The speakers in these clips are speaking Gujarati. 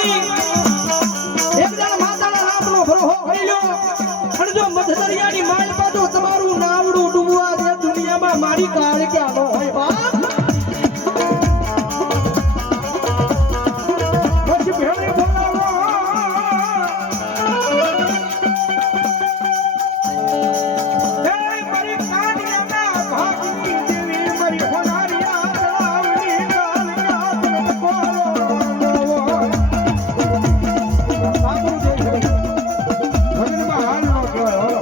નહીં એક જણ માતાના નામનો ભરોહો કરી લો અને જો મધદરિયાની માલ પાછો તમારું નાવડું ડૂબવા દે દુનિયામાં મારી કાળ ક્યાં ન હોય બાપ પછી ભેળે બોલાવો એ મારી કાનિયાના ભાગની દેવી મારી હોનારિયા ચલાવની કાલ કાત કોરો સાબુ દે ભજનમાં હાલ ન કહેવાય હો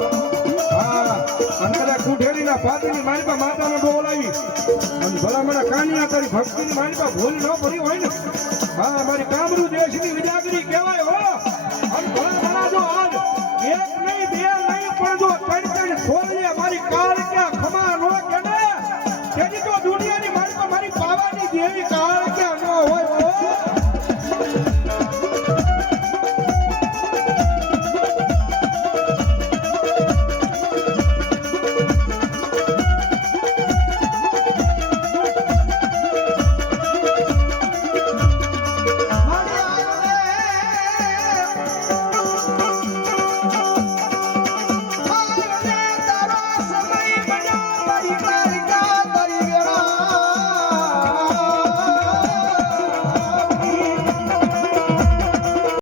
હા અંતરા કુઠેરીના પાદની મારી પા માતાનો બોલાવી અને ભલા મને કાનિયા તારી ભક્તિની મારી પા ભૂલ ન પડી હોય ને હા મારી કામરૂ દેશ